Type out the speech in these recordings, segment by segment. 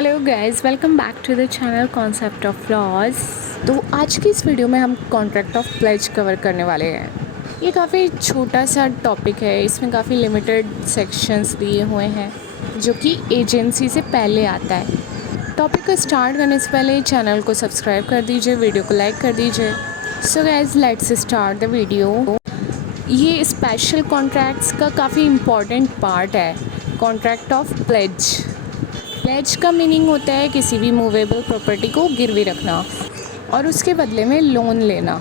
Hello guys, welcome back to the channel concept of laws. तो आज की इस वीडियो में हम कॉन्ट्रैक्ट ऑफ प्लेज कवर करने वाले हैं। ये काफ़ी छोटा सा टॉपिक है, इसमें काफ़ी लिमिटेड सेक्शंस दिए हुए हैं जो कि एजेंसी से पहले आता है। टॉपिक को स्टार्ट करने से पहले चैनल को सब्सक्राइब कर दीजिए, वीडियो को लाइक कर दीजिए। So guys, let's start the video. ये स्पेशल कॉन्ट्रैक्ट्स का काफ़ी इम्पॉर्टेंट पार्ट है, कॉन्ट्रैक्ट ऑफ प्लेज। प्लेज का मीनिंग होता है किसी भी मूवेबल प्रॉपर्टी को गिरवी रखना और उसके बदले में लोन लेना।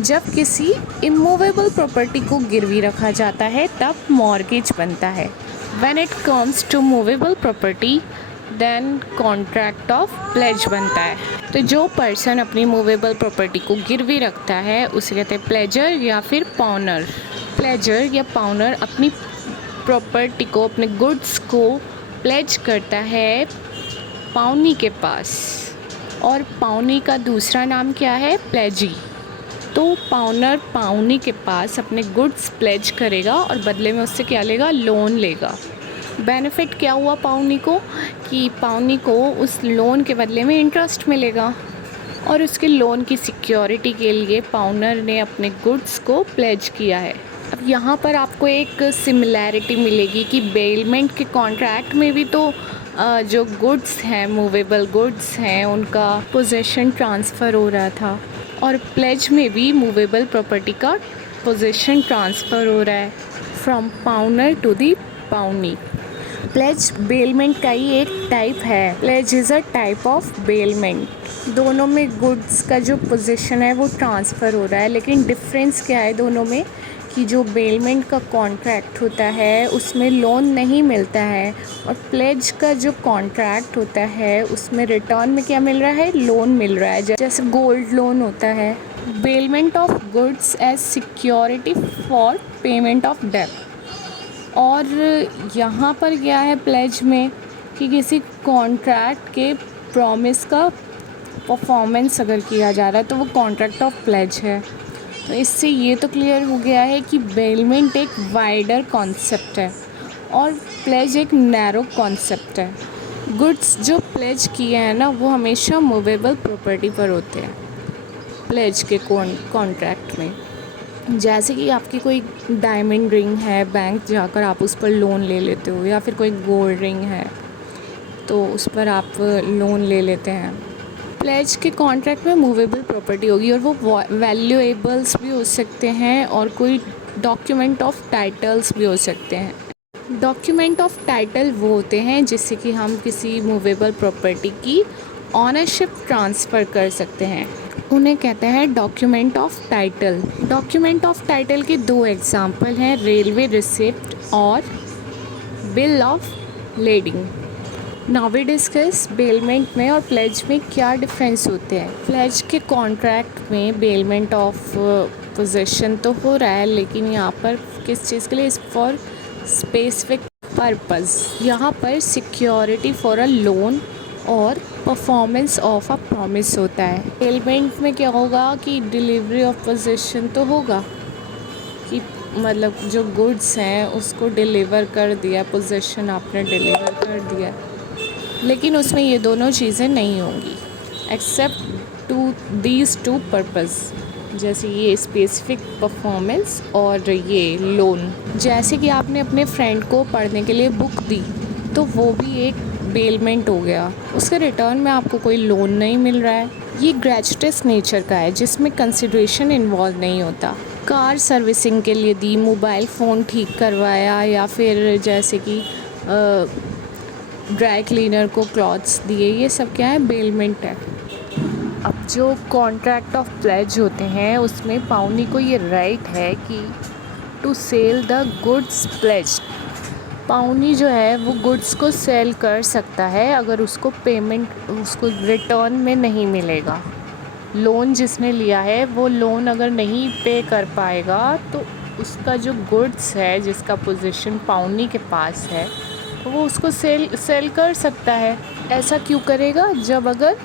जब किसी इमूवेबल प्रॉपर्टी को गिरवी रखा जाता है तब मॉर्गेज बनता है। When it comes to movable property then contract of pledge बनता है। तो जो पर्सन अपनी मूवेबल प्रॉपर्टी को गिरवी रखता है उसे कहते हैं प्लेजर या फिर पाउनर। प्लेजर या पाउनर अपनी प्रॉपर्टी को, अपने गुड्स को प्लेज करता है पाउनी के पास, और पाउनी का दूसरा नाम क्या है? प्लेजी। तो पाउनर पाउनी के पास अपने गुड्स प्लेज करेगा और बदले में उससे क्या लेगा? लोन लेगा। बेनिफिट क्या हुआ पाउनी को कि पाउनी को उस लोन के बदले में इंटरेस्ट मिलेगा और उसके लोन की सिक्योरिटी के लिए पाउनर ने अपने गुड्स को प्लेज किया है। अब यहाँ पर आपको एक सिमिलैरिटी मिलेगी कि बेलमेंट के कॉन्ट्रैक्ट में भी तो जो गुड्स हैं, मूवेबल गुड्स हैं, उनका पोजीशन ट्रांसफ़र हो रहा था, और प्लेज में भी मूवेबल प्रॉपर्टी का पोजीशन ट्रांसफ़र हो रहा है from pawnor to the pawnee. Pledge bailment का ही एक टाइप है। Pledge is a type of bailment. दोनों में गुड्स का जो पोजीशन है वो ट्रांसफ़र हो रहा है, लेकिन डिफरेंस क्या है दोनों में कि जो बेलमेंट का कॉन्ट्रैक्ट होता है उसमें लोन नहीं मिलता है, और प्लेज का जो कॉन्ट्रैक्ट होता है उसमें रिटर्न में क्या मिल रहा है? लोन मिल रहा है, जैसे गोल्ड लोन होता है। Bailment of goods as security for payment of डेब्ट। और यहाँ पर क्या है प्लेज में कि किसी कॉन्ट्रैक्ट के प्रॉमिस का परफॉर्मेंस अगर किया जा रहा है तो वो कॉन्ट्रैक्ट ऑफ प्लेज है। तो इससे ये तो क्लियर हो गया है कि बेलमेंट एक वाइडर कॉन्सेप्ट है और प्लेज एक नैरो कॉन्सेप्ट है। गुड्स जो प्लेज किए हैं ना वो हमेशा मूवेबल प्रॉपर्टी पर होते हैं प्लेज के कॉन्ट्रैक्ट में। जैसे कि आपकी कोई डायमंड रिंग है, बैंक जाकर आप उस पर लोन ले लेते हो, या फिर कोई गोल्ड रिंग है तो उस पर आप लोन ले लेते हैं। प्लेज के कॉन्ट्रैक्ट में मूवेबल प्रॉपर्टी होगी और वो वैल्यूएबल्स भी हो सकते हैं और कोई डॉक्यूमेंट ऑफ टाइटल्स भी हो सकते हैं। डॉक्यूमेंट ऑफ टाइटल वो होते हैं जिससे कि हम किसी मूवेबल प्रॉपर्टी की ऑनरशिप ट्रांसफ़र कर सकते हैं, उन्हें कहते हैं document of title. Document of title के दो एग्जाम्पल हैं, रेलवे रिसिप्ट और bill of lading. Now we discuss bailment में और प्लेज में क्या डिफरेंस होते हैं। प्लेज के कॉन्ट्रैक्ट में बेलमेंट ऑफ पोजीशन तो हो रहा है, लेकिन यहाँ पर किस चीज़ के लिए? For specific purpose. यहाँ पर सिक्योरिटी फॉर अ लोन और परफॉर्मेंस ऑफ अ प्रॉमिस होता है। बेलमेंट में क्या होगा कि डिलीवरी ऑफ पोजीशन तो होगा कि मतलब जो गुड्स हैं उसको डिलीवर कर दिया, पोजीशन आपने डिलीवर कर दिया, लेकिन उसमें ये दोनों चीज़ें नहीं होंगी except to these two purpose, जैसे ये स्पेसिफिक परफॉर्मेंस और ये लोन। जैसे कि आपने अपने फ्रेंड को पढ़ने के लिए बुक दी तो वो भी एक बेलमेंट हो गया, उसके रिटर्न में आपको कोई लोन नहीं मिल रहा है। ये ग्रेचुइटस नेचर का है जिसमें कंसिडरेशन इन्वॉल्व नहीं होता। कार सर्विसिंग के लिए दी, मोबाइल फ़ोन ठीक करवाया, या फिर जैसे कि ड्राई क्लीनर को क्लॉथ्स दिए, ये सब क्या है? बेलमेंट है। अब जो कॉन्ट्रैक्ट ऑफ प्लेज होते हैं उसमें पाउनी को ये राइट है कि to sell the goods pledge. Pawnee जो है वो गुड्स को सेल कर सकता है अगर उसको पेमेंट, उसको रिटर्न में नहीं मिलेगा। लोन जिसने लिया है वो लोन अगर नहीं पे कर पाएगा तो उसका जो गुड्स है, जिसका पोजीशन पाउनी के पास है, तो वो उसको सेल कर सकता है। ऐसा क्यों करेगा? जब अगर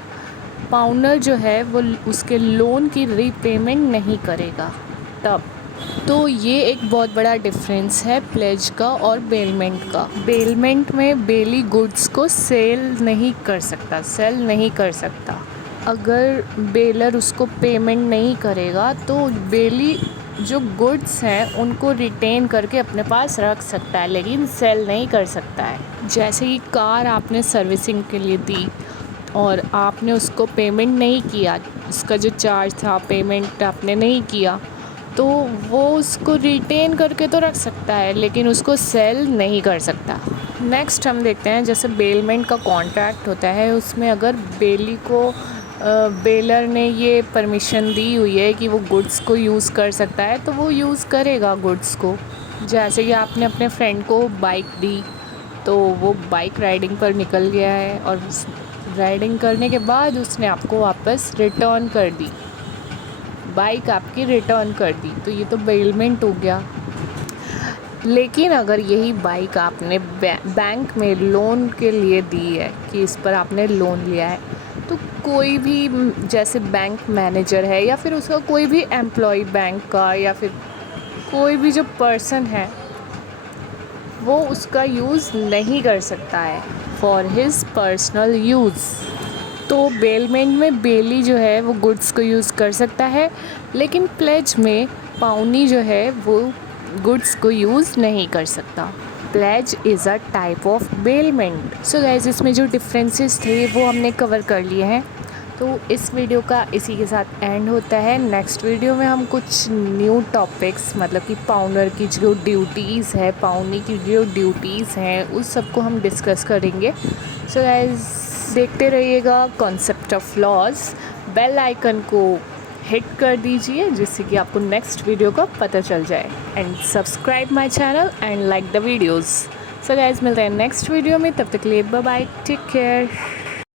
पाउनर जो है वो उसके लोन की रीपेमेंट नहीं करेगा तब। तो ये एक बहुत बड़ा डिफरेंस है प्लेज का और बेलमेंट का। बेलमेंट में बेली गुड्स को सेल नहीं कर सकता, सेल नहीं कर सकता। अगर बेलर उसको पेमेंट नहीं करेगा तो बेली जो गुड्स हैं उनको रिटेन करके अपने पास रख सकता है, लेकिन सेल नहीं कर सकता है। जैसे कि कार आपने सर्विसिंग के लिए दी और आपने उसको पेमेंट नहीं किया, उसका जो चार्ज था पेमेंट आपने नहीं किया, तो वो उसको रिटेन करके तो रख सकता है, लेकिन उसको सेल नहीं कर सकता। नेक्स्ट हम देखते हैं, जैसे बेलमेंट का कॉन्ट्रैक्ट होता है, उसमें अगर बेली को बेलर ने ये परमिशन दी हुई है कि वो गुड्स को यूज़ कर सकता है, तो वो यूज़ करेगा गुड्स को। जैसे कि आपने अपने फ्रेंड को बाइक दी, तो वो बाइक राइडिंग पर निकल गया है और राइडिंग करने के बाद उसने आपको वापस रिटर्न कर दी, बाइक आपकी रिटर्न कर दी, तो ये तो बेलमेंट हो गया। लेकिन अगर यही बाइक आपने बैंक में लोन के लिए दी है कि इस पर आपने लोन लिया है, तो कोई भी जैसे बैंक मैनेजर है या फिर उसका कोई भी एम्प्लॉय बैंक का या फिर कोई भी जो पर्सन है, वो उसका यूज़ नहीं कर सकता है फॉर हिज पर्सनल यूज़। तो बेलमेंट में बेली जो है वो गुड्स को यूज़ कर सकता है, लेकिन प्लेज में पाउनी जो है वो गुड्स को यूज़ नहीं कर सकता। Pledge is a type of bailment. So guys, इसमें जो डिफरेंसेस थे वो हमने कवर कर लिए हैं। तो इस वीडियो का इसी के साथ एंड होता है। नेक्स्ट वीडियो में हम कुछ न्यू टॉपिक्स, मतलब कि पाउनर की जो ड्यूटीज़ है, पाउनी की जो ड्यूटीज़ हैं, उस सबको हम डिस्कस करेंगे। सो गाइस, देखते रहिएगा concept of laws. Bell icon को हिट कर दीजिए जिससे कि आपको नेक्स्ट वीडियो का पता चल जाए, and subscribe my channel and like the videos. So guys, मिलते हैं नेक्स्ट वीडियो में, तब तक के लिए बाय बाय, टेक केयर।